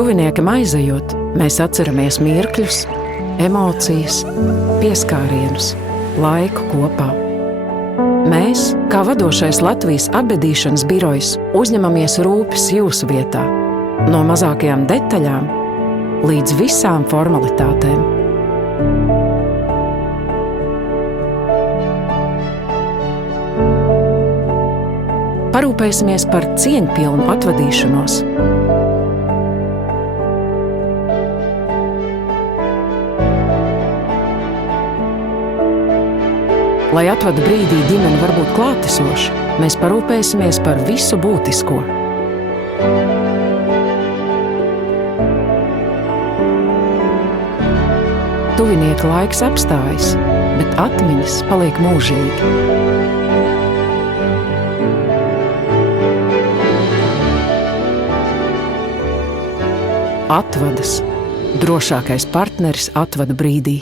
Tuviniekam aizejot, mēs atceramies mirkļus, emocijas, pieskārienus, laiku kopā. Mēs, kā vadošais Latvijas apbedīšanas birojs, uzņemamies rūpes jūsu vietā, no mazākajām detaļām līdz visām formalitātēm. Parūpēsimies par cieņpilnu atvadīšanos. Lai atvada brīdī ģimene var būt klātesoša, mēs parūpēsimies par visu būtisko. Tuvinieka laiks apstājas, bet atmiņas paliek mūžīgi. Atvadas. Drošākais partneris atvada brīdī.